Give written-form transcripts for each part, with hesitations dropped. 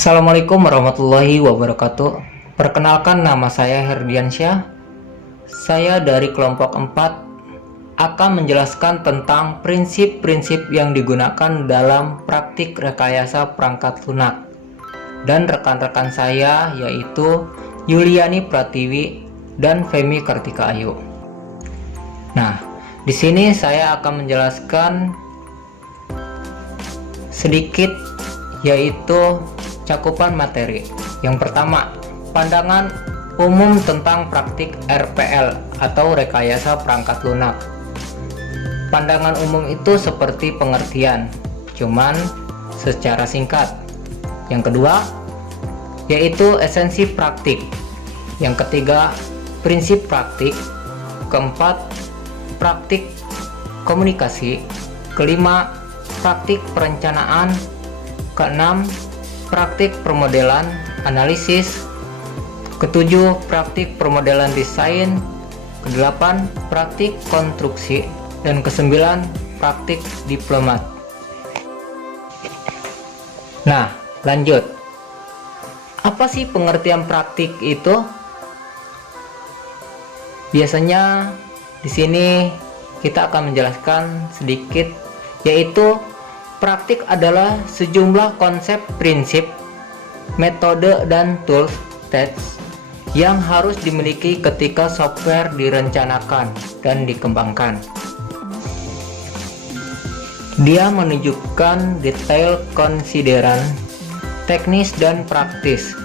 Assalamualaikum warahmatullahi wabarakatuh. Perkenalkan, nama saya Herdiansyah. Saya dari kelompok 4 akan menjelaskan tentang prinsip-prinsip yang digunakan dalam praktik rekayasa perangkat lunak. Dan rekan-rekan saya yaitu Yuliani Pratiwi dan Femi Kartika Ayu. Nah, di sini saya akan menjelaskan sedikit yaitu cakupan materi. Yang pertama, pandangan umum tentang praktik RPL atau rekayasa perangkat lunak. Pandangan umum itu seperti pengertian, cuman secara singkat. Yang kedua, yaitu esensi praktik. Yang ketiga, prinsip praktik. Keempat, praktik komunikasi. Kelima, praktik perencanaan. Keenam, praktik permodelan analisis. Ketujuh, praktik permodelan desain. Kedelapan, praktik konstruksi. Dan kesembilan, praktik diplomat. Nah, lanjut. Apa sih pengertian praktik itu? Biasanya di sini kita akan menjelaskan sedikit, yaitu praktik adalah sejumlah konsep, prinsip, metode, dan tools yang harus dimiliki ketika software direncanakan dan dikembangkan. Dia menunjukkan detail konsideran teknis dan praktis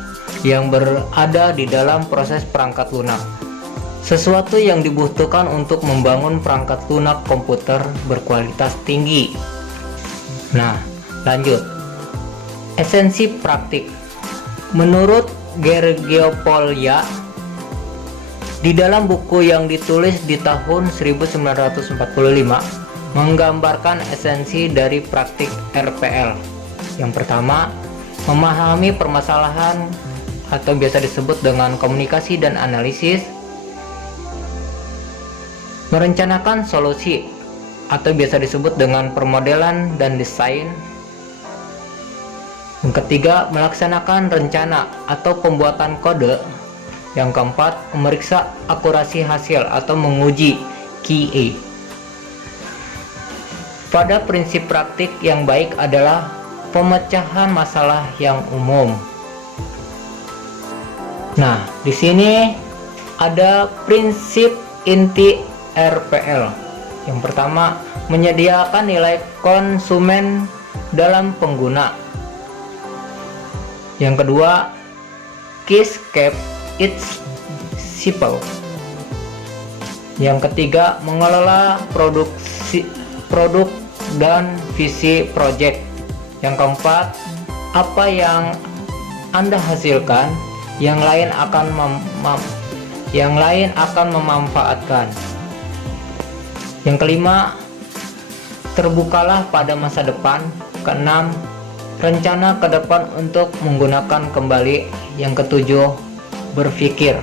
yang berada di dalam proses perangkat lunak. Sesuatu yang dibutuhkan untuk membangun perangkat lunak komputer berkualitas tinggi. Nah, lanjut. Esensi praktik. Menurut Gergopolya, di dalam buku yang ditulis di tahun 1945, menggambarkan esensi dari praktik RPL. Yang pertama, memahami permasalahan atau biasa disebut dengan komunikasi dan analisis. Merencanakan solusi atau biasa disebut dengan permodelan dan desain. Yang ketiga, melaksanakan rencana atau pembuatan kode. Yang keempat, memeriksa akurasi hasil atau menguji QA. Pada prinsip praktik yang baik adalah pemecahan masalah yang umum. Nah, di sini ada prinsip inti RPL. Yang pertama, menyediakan nilai konsumen dalam pengguna. Yang kedua, case keep it simple. Yang ketiga, mengelola produk dan visi project. Yang keempat, apa yang Anda hasilkan, yang lain akan memanfaatkan. Yang kelima, terbukalah pada masa depan. Keenam, rencana ke depan untuk menggunakan kembali. Yang ketujuh, berpikir.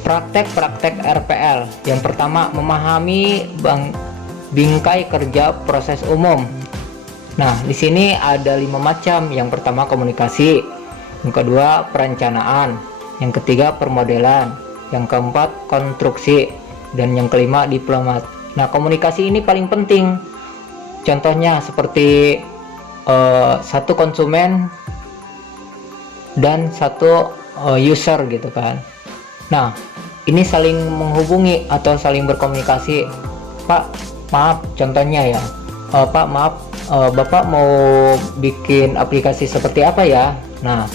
Praktek-praktek RPL. Yang pertama, memahami bingkai kerja proses umum. Nah, di sini ada 5 macam. Yang pertama, komunikasi. Yang kedua, perencanaan. Yang ketiga, permodelan. Yang keempat, konstruksi. Dan yang kelima, diplomat. Nah, komunikasi ini paling penting. Contohnya seperti satu konsumen dan satu user gitu kan. Nah, ini saling menghubungi atau saling berkomunikasi. Pak, maaf, contohnya ya. Pak, maaf, Bapak mau bikin aplikasi seperti apa ya? Nah,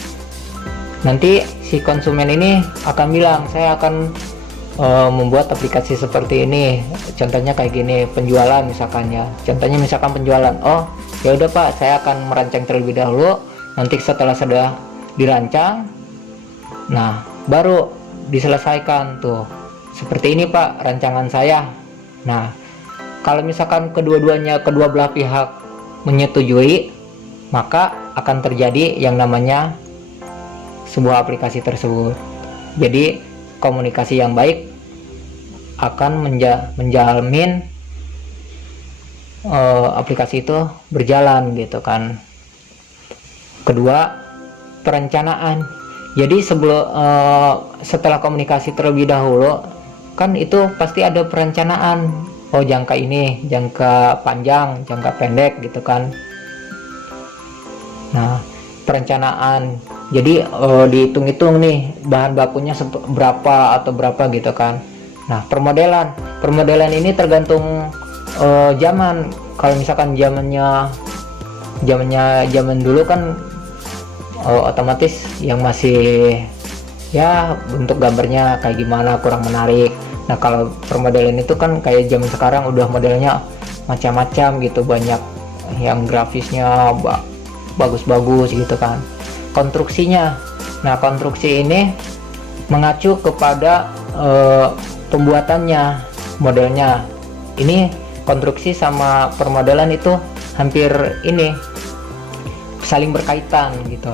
nanti si konsumen ini akan bilang, saya akan membuat aplikasi seperti ini. Contohnya kayak gini, penjualan misalkan ya. Contohnya misalkan penjualan. Oh, ya udah Pak, saya akan merancang terlebih dahulu. Nanti setelah sudah dirancang, nah baru diselesaikan tuh. Seperti ini Pak rancangan saya. Nah, kalau misalkan kedua belah pihak menyetujui, maka akan terjadi yang namanya sebuah aplikasi tersebut. Jadi komunikasi yang baik akan menjamin aplikasi itu berjalan gitu kan. Kedua, perencanaan. Jadi setelah komunikasi terlebih dahulu kan itu pasti ada perencanaan. Oh, jangka ini, jangka panjang, jangka pendek gitu kan. Nah, perencanaan. Jadi dihitung-hitung nih bahan bakunya berapa atau berapa gitu kan. Nah, permodelan ini tergantung zaman. Kalau misalkan zaman dulu kan otomatis yang masih ya bentuk gambarnya kayak gimana, kurang menarik. Nah, kalau permodelan itu kan kayak zaman sekarang udah modelnya macam-macam gitu, banyak yang grafisnya bagus-bagus gitu kan. Konstruksinya, nah konstruksi ini mengacu kepada pembuatannya, modelnya. Ini konstruksi sama permodelan itu hampir ini saling berkaitan gitu,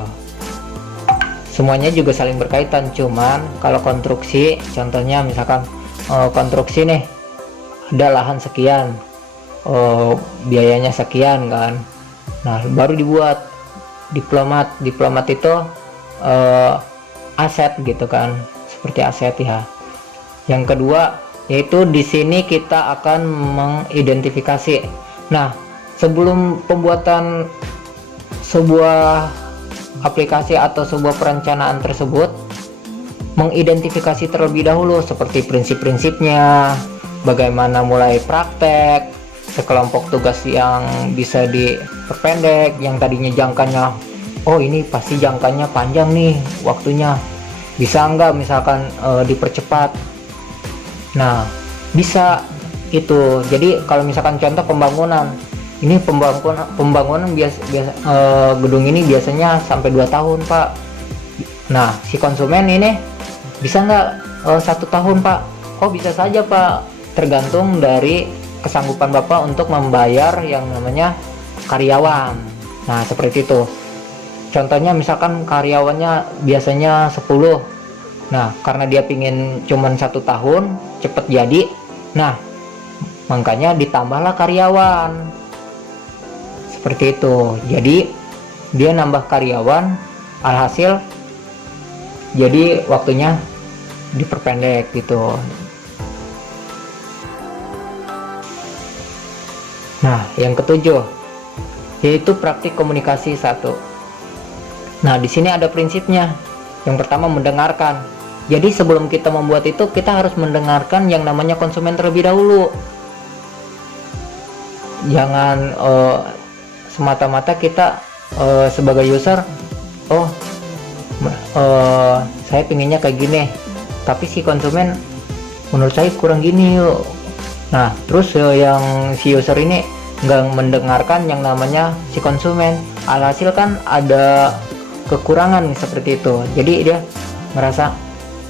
semuanya juga saling berkaitan. Cuman kalau konstruksi, contohnya misalkan konstruksi nih ada lahan sekian, biayanya sekian kan. Nah, baru dibuat diplomat itu aset gitu kan, seperti aset ya. Yang kedua yaitu di sini kita akan mengidentifikasi. Nah, sebelum pembuatan sebuah aplikasi atau sebuah perencanaan tersebut, mengidentifikasi terlebih dahulu seperti prinsip-prinsipnya, bagaimana mulai praktek, sekelompok tugas yang bisa diperpendek, yang tadinya jangkanya ini pasti jangkanya panjang nih waktunya, bisa nggak misalkan dipercepat. Nah, bisa itu. Jadi kalau misalkan contoh pembangunan ini, pembangunan gedung ini biasanya sampai 2 tahun Pak. Nah, si konsumen ini bisa nggak 1 tahun Pak? Oh, bisa saja Pak, tergantung dari kesanggupan Bapak untuk membayar yang namanya karyawan. Nah, seperti itu. Contohnya misalkan karyawannya biasanya 10. Nah, karena dia pingin cuman 1 tahun cepet jadi, nah makanya ditambahlah karyawan seperti itu. Jadi dia nambah karyawan, alhasil jadi waktunya diperpendek gitu. Nah, yang ketujuh yaitu praktik komunikasi 1. Nah, di sini ada prinsipnya. Yang pertama, mendengarkan. Jadi sebelum kita membuat itu, kita harus mendengarkan yang namanya konsumen terlebih dahulu. Jangan semata-mata kita sebagai user, saya pinginnya kayak gini, tapi si konsumen menurut saya kurang gini yuk. Nah, terus yang si user ini nggak mendengarkan yang namanya si konsumen, alhasil kan ada kekurangan seperti itu. Jadi dia merasa,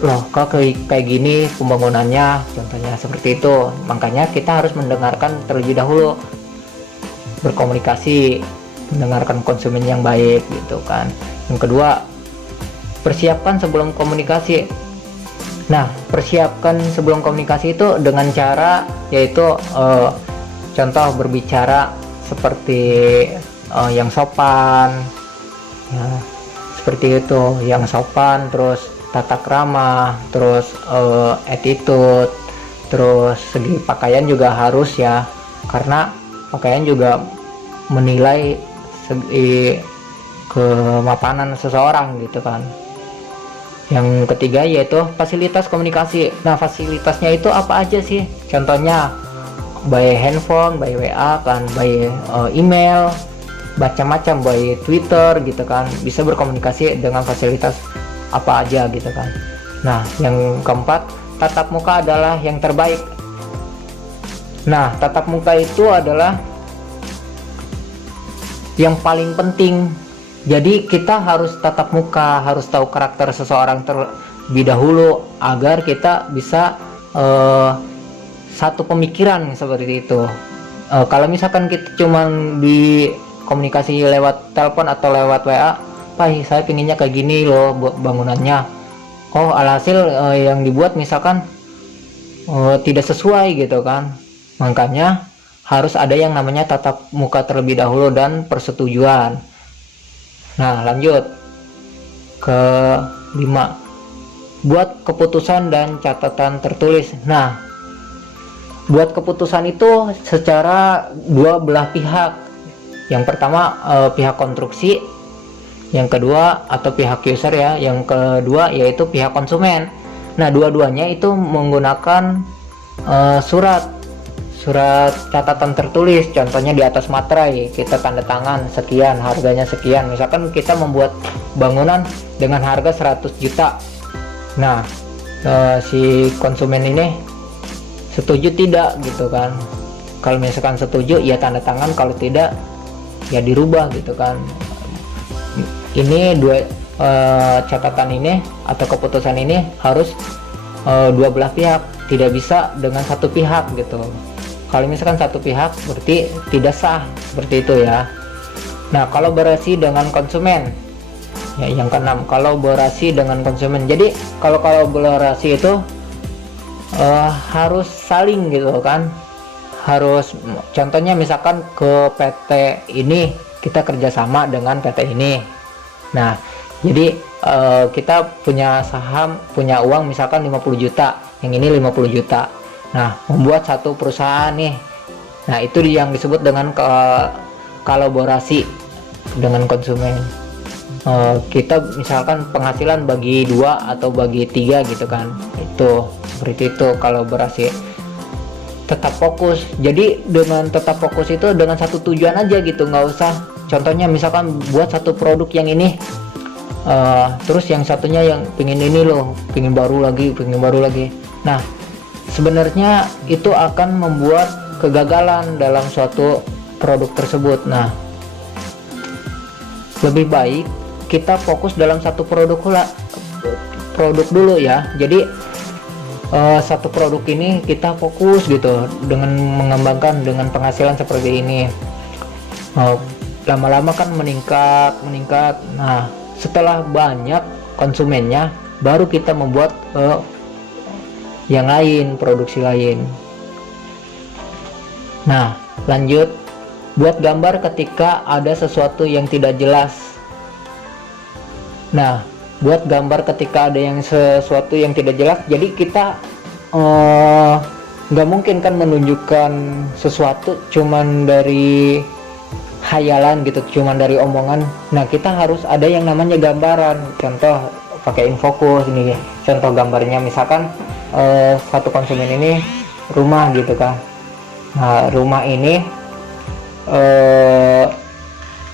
loh kok kayak gini pembangunannya, contohnya seperti itu. Makanya kita harus mendengarkan terlebih dahulu, berkomunikasi, mendengarkan konsumen yang baik gitu kan. Yang kedua, persiapkan sebelum komunikasi. Nah, persiapkan sebelum komunikasi itu dengan cara yaitu contoh berbicara seperti yang sopan ya, seperti itu, yang sopan, terus tata krama, terus attitude, terus segi pakaian juga harus ya, karena pakaian juga menilai segi kemapanan seseorang gitu kan. Yang ketiga yaitu fasilitas komunikasi. Nah, fasilitasnya itu apa aja sih? Contohnya by handphone, by WA kan, by email, macam-macam, by Twitter gitu kan. Bisa berkomunikasi dengan fasilitas apa aja gitu kan. Nah, yang keempat, tatap muka adalah yang terbaik. Nah, tatap muka itu adalah yang paling penting. Jadi kita harus tatap muka, harus tahu karakter seseorang terlebih dahulu agar kita bisa satu pemikiran seperti itu. Kalau misalkan kita cuman di komunikasi lewat telepon atau lewat WA, Pak, saya pinginnya kayak gini loh bangunannya. Oh, alhasil yang dibuat misalkan tidak sesuai gitu kan. Makanya harus ada yang namanya tatap muka terlebih dahulu dan persetujuan. Nah, lanjut ke 5. Buat keputusan dan catatan tertulis. Nah, buat keputusan itu secara dua belah pihak. Yang pertama pihak konstruksi, yang kedua atau pihak user ya, yang kedua yaitu pihak konsumen. Nah, dua-duanya itu menggunakan surat catatan tertulis. Contohnya di atas materai kita tanda tangan sekian, harganya sekian. Misalkan kita membuat bangunan dengan harga 100 juta. Nah, si konsumen ini setuju tidak gitu kan. Kalau misalkan setuju ya tanda tangan, kalau tidak ya dirubah gitu kan. Ini dua catatan ini atau keputusan ini harus dua belah pihak, tidak bisa dengan satu pihak gitu. Kalau misalkan satu pihak berarti tidak sah, seperti itu ya. Nah, kolaborasi dengan konsumen ya, yang keenam, kolaborasi dengan konsumen. Jadi kalau kolaborasi itu harus saling gitu kan, harus, contohnya misalkan ke PT ini kita kerjasama dengan PT ini. Nah, jadi kita punya saham, punya uang misalkan 50 juta, yang ini 50 juta. Nah, membuat satu perusahaan nih. Nah, itu yang disebut dengan kolaborasi dengan konsumen. Kita misalkan penghasilan bagi 2 atau bagi 3 gitu kan. Itu seperti itu kolaborasi. Tetap fokus. Jadi dengan tetap fokus itu dengan satu tujuan aja gitu, nggak usah. Contohnya misalkan buat satu produk yang ini, terus yang satunya yang pingin ini loh, pingin baru lagi. Nah, sebenarnya itu akan membuat kegagalan dalam suatu produk tersebut. Nah, lebih baik kita fokus dalam satu produk dulu ya. Jadi satu produk ini kita fokus gitu dengan mengembangkan dengan penghasilan seperti ini. Lama-lama kan meningkat. Nah, setelah banyak konsumennya baru kita membuat yang lain, produksi lain. Nah, lanjut, buat gambar ketika ada sesuatu yang tidak jelas. Nah, buat gambar ketika ada sesuatu yang tidak jelas, jadi kita nggak mungkin kan menunjukkan sesuatu cuman dari hayalan gitu, cuman dari omongan. Nah, kita harus ada yang namanya gambaran. Contoh pakai infocus ini, contoh gambarnya misalkan satu konsumen ini rumah gitu kan. Nah, rumah ini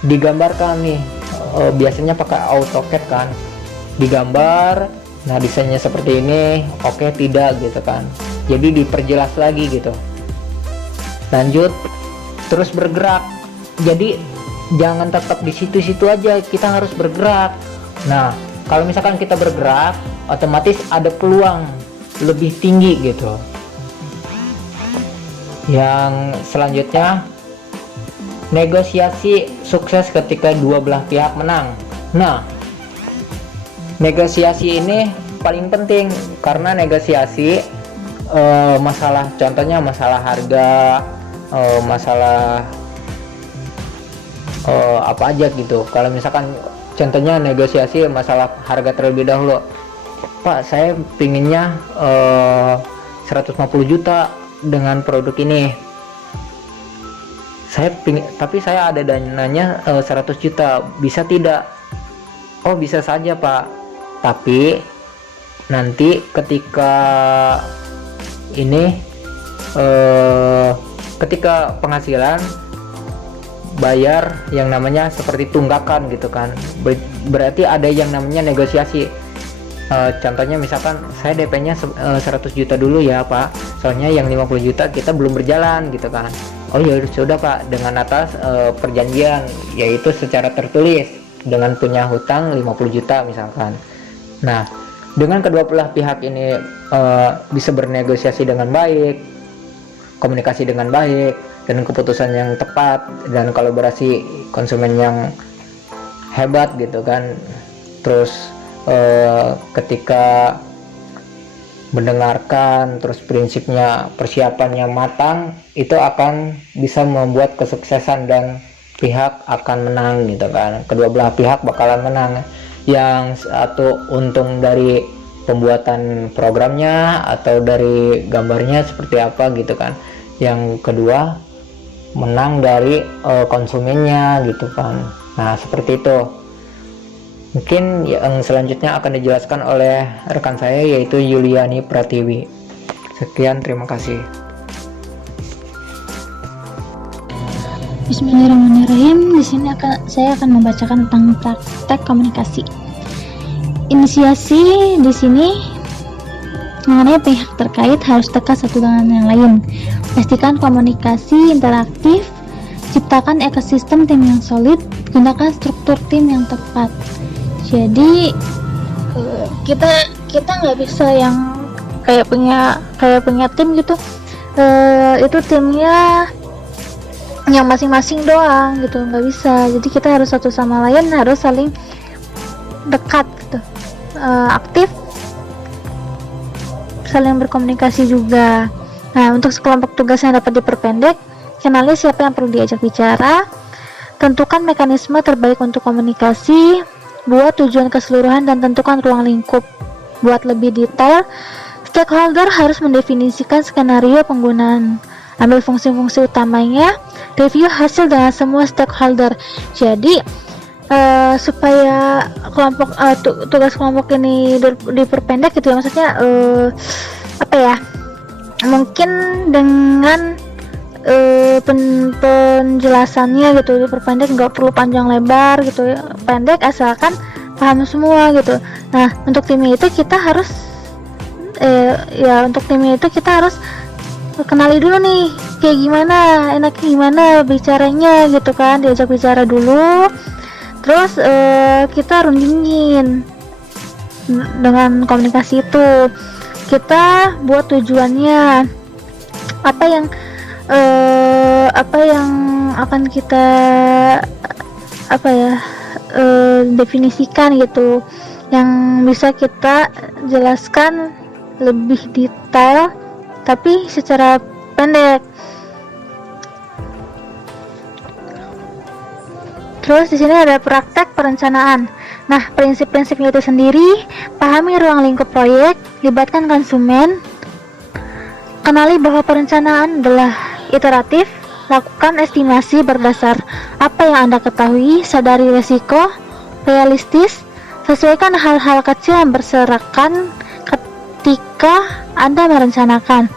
digambarkan nih, biasanya pakai AutoCAD kan, digambar. Nah, desainnya seperti ini, oke tidak gitu kan, jadi diperjelas lagi gitu. Lanjut, terus bergerak. Jadi jangan tetap di situ-situ aja, kita harus bergerak. Nah, kalau misalkan kita bergerak, otomatis ada peluang lebih tinggi gitu. Yang selanjutnya, negosiasi sukses ketika dua belah pihak menang. Nah, negosiasi ini paling penting karena negosiasi masalah, contohnya masalah harga, masalah apa aja gitu. Kalau misalkan contohnya negosiasi masalah harga terlebih dahulu, Pak, saya pinginnya 150 juta dengan produk ini. Tapi saya ada dananya 100 juta, bisa tidak? Oh, bisa saja Pak, tapi nanti ketika ini ketika penghasilan bayar yang namanya seperti tunggakan gitu kan. Berarti ada yang namanya negosiasi. Contohnya misalkan saya DP-nya 100 juta dulu ya Pak, soalnya yang 50 juta kita belum berjalan gitu kan. Oh ya sudah Pak, dengan atas perjanjian, yaitu secara tertulis dengan punya hutang 50 juta misalkan. Nah, dengan kedua belah pihak ini bisa bernegosiasi dengan baik, komunikasi dengan baik, dan keputusan yang tepat, dan kolaborasi konsumen yang hebat gitu kan. Terus ketika mendengarkan, terus prinsipnya persiapannya matang, itu akan bisa membuat kesuksesan dan pihak akan menang gitu kan. Kedua belah pihak bakalan menang. Yang satu untung dari pembuatan programnya atau dari gambarnya seperti apa gitu kan. Yang kedua menang dari konsumennya gitu kan. Nah, seperti itu. Mungkin yang selanjutnya akan dijelaskan oleh rekan saya, yaitu Yuliani Pratiwi. Sekian, terima kasih. Bismillahirrahmanirrahim. Di sini saya akan membacakan tentang praktek komunikasi. Inisiasi di sini mengenai pihak terkait harus dekat satu dengan yang lain. Pastikan komunikasi interaktif, ciptakan ekosistem tim yang solid, gunakan struktur tim yang tepat. Jadi kita nggak bisa yang kayak punya tim gitu, itu timnya yang masing-masing doang gitu, nggak bisa. Jadi kita harus satu sama lain harus saling dekat gitu, aktif, saling berkomunikasi juga. Nah, untuk sekelompok tugas yang dapat diperpendek, kenali siapa yang perlu diajak bicara, tentukan mekanisme terbaik untuk komunikasi, buat tujuan keseluruhan dan tentukan ruang lingkup. Buat lebih detail, stakeholder harus mendefinisikan skenario penggunaan. Ambil fungsi-fungsi utamanya, review hasil dengan semua stakeholder. Jadi supaya tugas kelompok ini diperpendek gitu ya, maksudnya mungkin dengan penjelasannya gitu diperpendek, nggak perlu panjang lebar gitu ya, pendek asalkan paham semua gitu. Nah, untuk tim itu kita harus kenali dulu nih kayak gimana, enaknya gimana bicaranya gitu kan, diajak bicara dulu, terus kita rundingin dengan komunikasi itu, kita buat tujuannya apa yang akan kita definisikan gitu, yang bisa kita jelaskan lebih detail tapi secara pendek. Terus di sini ada praktek perencanaan. Nah, prinsip-prinsipnya itu sendiri: pahami ruang lingkup proyek, libatkan konsumen, kenali bahwa perencanaan adalah iteratif, lakukan estimasi berdasar apa yang Anda ketahui, sadari risiko, realistis, sesuaikan hal-hal kecil yang berserakan ketika Anda merencanakan.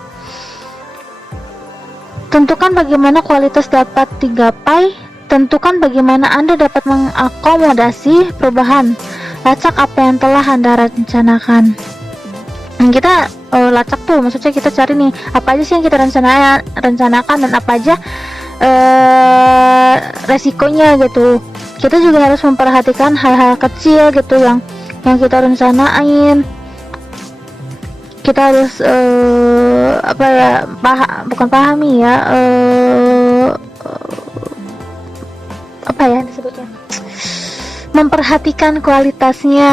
Tentukan bagaimana kualitas dapat digapai, tentukan bagaimana Anda dapat mengakomodasi perubahan, lacak apa yang telah Anda rencanakan. Kita lacak tuh, maksudnya kita cari nih apa aja sih yang kita rencanakan dan apa aja resikonya gitu. Kita juga harus memperhatikan hal-hal kecil gitu yang kita rencanain. Kita harus disebutnya, memperhatikan kualitasnya.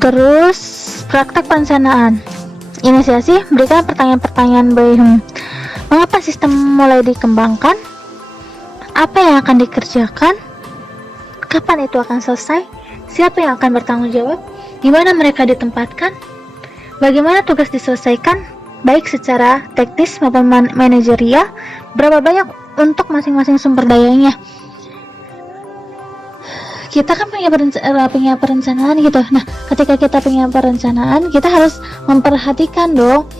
Terus praktek perencanaan. Inisiasi, berikan pertanyaan-pertanyaan mengapa sistem mulai dikembangkan, apa yang akan dikerjakan, kapan itu akan selesai, siapa yang akan bertanggung jawab, di mana mereka ditempatkan, bagaimana tugas diselesaikan, baik secara teknis maupun manajerial, berapa banyak untuk masing-masing sumber dayanya. Kita kan punya perencanaan gitu. Nah, ketika kita punya perencanaan, kita harus memperhatikan dong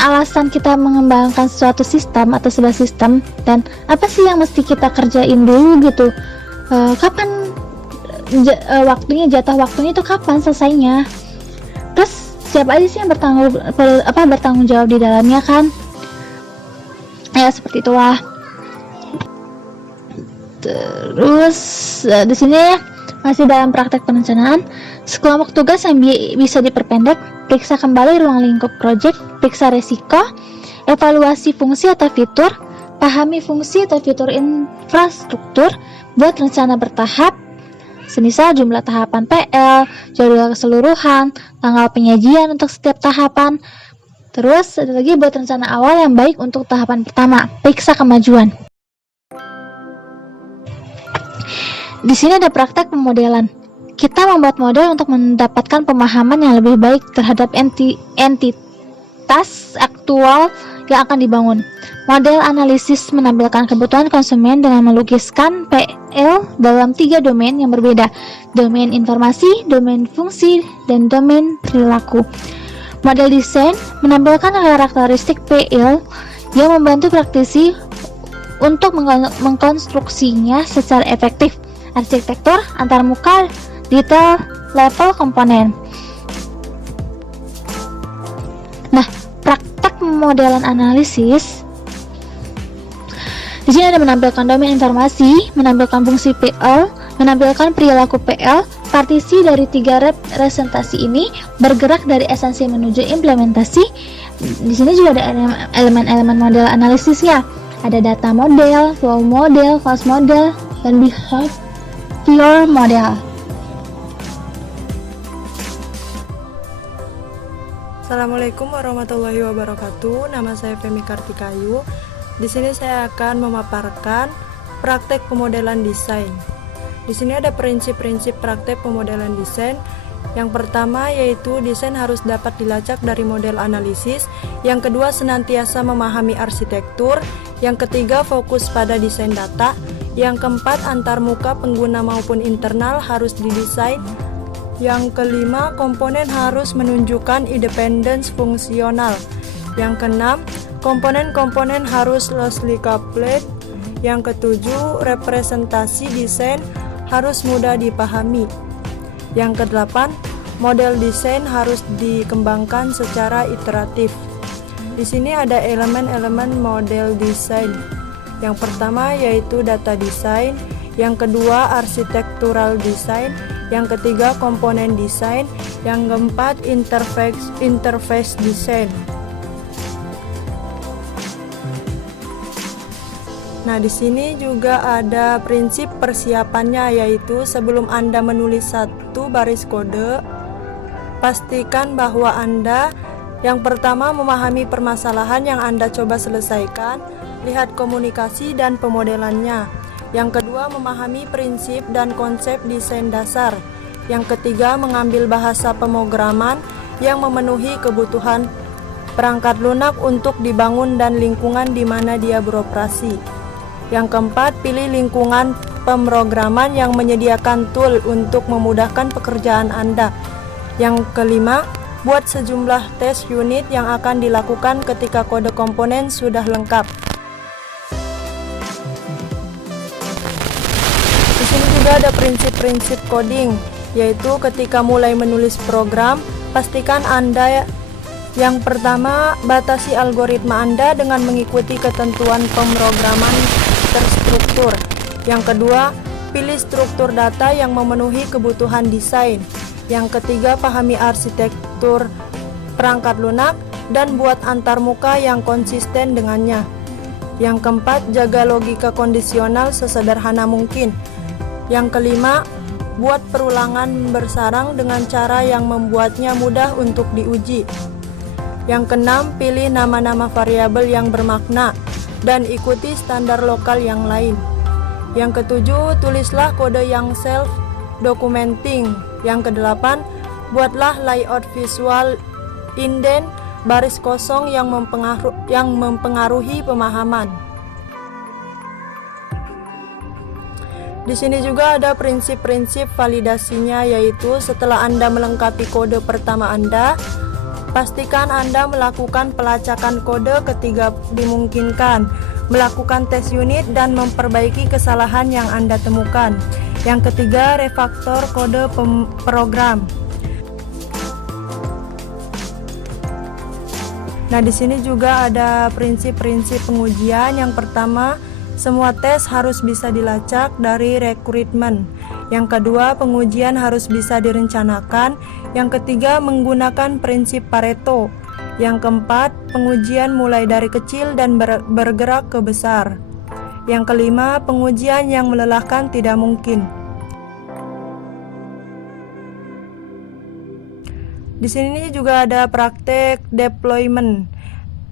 alasan kita mengembangkan suatu sistem atau sebuah sistem, dan apa sih yang mesti kita kerjain dulu gitu. Kapan jatah waktunya itu kapan selesainya. Terus siapa aja sih yang bertanggung jawab di dalamnya kan? Ya, seperti itulah. Terus di sini masih dalam praktek perencanaan, sekelompok tugas yang bisa diperpendek, periksa kembali ruang lingkup proyek, periksa resiko, evaluasi fungsi atau fitur, pahami fungsi atau fitur infrastruktur, buat rencana bertahap, semisal jumlah tahapan PL, jadwal keseluruhan, tanggal penyajian untuk setiap tahapan. Terus ada lagi buat rencana awal yang baik untuk tahapan pertama, periksa kemajuan. Di sini ada praktek pemodelan. Kita membuat model untuk mendapatkan pemahaman yang lebih baik terhadap entitas aktual yang akan dibangun. Model analisis menampilkan kebutuhan konsumen dengan melukiskan PL dalam 3 domain yang berbeda: domain informasi, domain fungsi, dan domain perilaku. Model desain menampilkan karakteristik PL yang membantu praktisi untuk mengkonstruksinya secara efektif. Arsitektur antarmuka, detail, level komponen. Nah, praktek pemodelan analisis di sini ada menampilkan domain informasi, menampilkan fungsi PL, menampilkan perilaku PL. Partisi dari 3 representasi ini bergerak dari esensi menuju implementasi. Di sini juga ada elemen-elemen model analisisnya. Ada data model, flow model, cost model, dan behavior model. Assalamualaikum warahmatullahi wabarakatuh. Nama saya Femi Kartikayu. Di sini saya akan memaparkan praktek pemodelan desain. Di sini ada prinsip-prinsip praktek pemodelan desain. Yang pertama yaitu desain harus dapat dilacak dari model analisis. Yang kedua, senantiasa memahami arsitektur. Yang ketiga, fokus pada desain data. Yang keempat, antarmuka pengguna maupun internal harus didesain. Yang kelima, komponen harus menunjukkan independence fungsional. Yang keenam, komponen-komponen harus loosely coupled. Yang ketujuh, representasi desain harus mudah dipahami. Yang kedelapan, model desain harus dikembangkan secara iteratif. Di sini ada elemen-elemen model desain. Yang pertama yaitu data design, yang kedua architectural design, yang ketiga komponen desain, yang keempat interface design. Nah, di sini juga ada prinsip persiapannya, yaitu sebelum Anda menulis satu baris kode, pastikan bahwa Anda yang pertama memahami permasalahan yang Anda coba selesaikan, lihat komunikasi dan pemodelannya. Yang kedua, memahami prinsip dan konsep desain dasar. Yang ketiga, mengambil bahasa pemrograman yang memenuhi kebutuhan perangkat lunak untuk dibangun dan lingkungan di mana dia beroperasi. Yang keempat, pilih lingkungan pemrograman yang menyediakan tool untuk memudahkan pekerjaan Anda. Yang kelima, buat sejumlah tes unit yang akan dilakukan ketika kode komponen sudah lengkap. Di sini juga ada prinsip-prinsip coding, yaitu ketika mulai menulis program, pastikan Anda yang pertama batasi algoritma Anda dengan mengikuti ketentuan pemrograman terstruktur. Yang kedua, pilih struktur data yang memenuhi kebutuhan desain. Yang ketiga, pahami arsitektur perangkat lunak dan buat antarmuka yang konsisten dengannya. Yang keempat, jaga logika kondisional sesederhana mungkin. Yang kelima, buat perulangan bersarang dengan cara yang membuatnya mudah untuk diuji. Yang keenam, pilih nama-nama variabel yang bermakna dan ikuti standar lokal yang lain. Yang ketujuh, tulislah kode yang self-documenting. Yang kedelapan, buatlah layout visual indent baris kosong yang mempengaruhi pemahaman. Di sini juga ada prinsip-prinsip validasinya, yaitu setelah Anda melengkapi kode pertama Anda, pastikan Anda melakukan pelacakan kode ketika dimungkinkan, melakukan tes unit dan memperbaiki kesalahan yang Anda temukan. Yang ketiga, refaktor kode program. Nah, di sini juga ada prinsip-prinsip pengujian. Yang pertama, semua tes harus bisa dilacak dari rekrutmen. Yang kedua, pengujian harus bisa direncanakan. Yang ketiga, menggunakan prinsip Pareto. Yang keempat, pengujian mulai dari kecil dan bergerak ke besar. Yang kelima, pengujian yang melelahkan tidak mungkin. Di sini juga ada praktek deployment.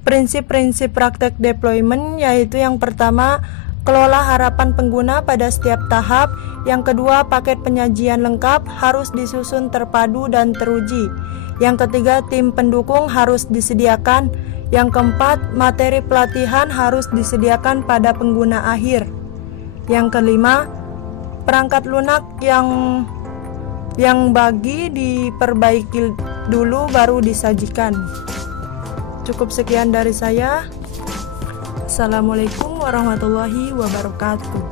Prinsip-prinsip praktek deployment yaitu yang pertama, kelola harapan pengguna pada setiap tahap. Yang kedua, paket penyajian lengkap harus disusun terpadu dan teruji. Yang ketiga, tim pendukung harus disediakan. Yang keempat, materi pelatihan harus disediakan pada pengguna akhir. Yang kelima, perangkat lunak yang bagi diperbaiki dulu baru disajikan. Cukup sekian dari saya. Assalamualaikum warahmatullahi wabarakatuh.